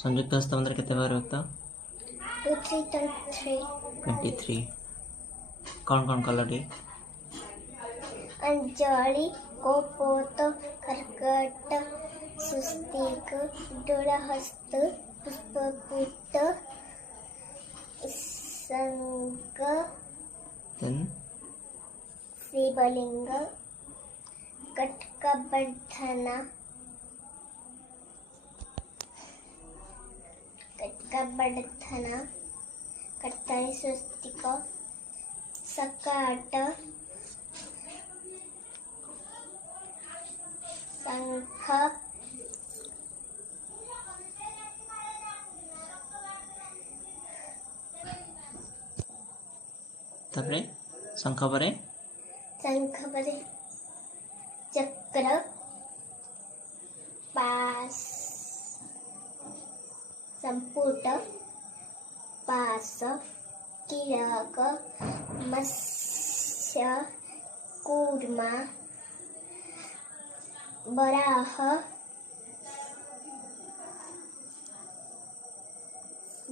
संयुक्त हस्तमंत्र केते बार व्यक्त 2 3 3 23 कौन कौन कलर अंजलि कोपोत कर्कट सुस्तिक दूरहस्त पुष्पपुट संग देन शिवलिंग कटकबर्धना कर्तरि स्वस्तिक सकाट शंख तापरे शंख परे चक्र पास संपुट पास किलक मत्स्य कूर्मा वराह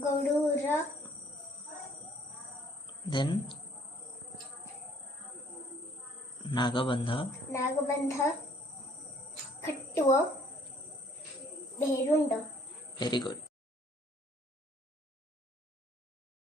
गरुड़ देन नागबंध खट्टुओ भेरुंड वेरी गुड।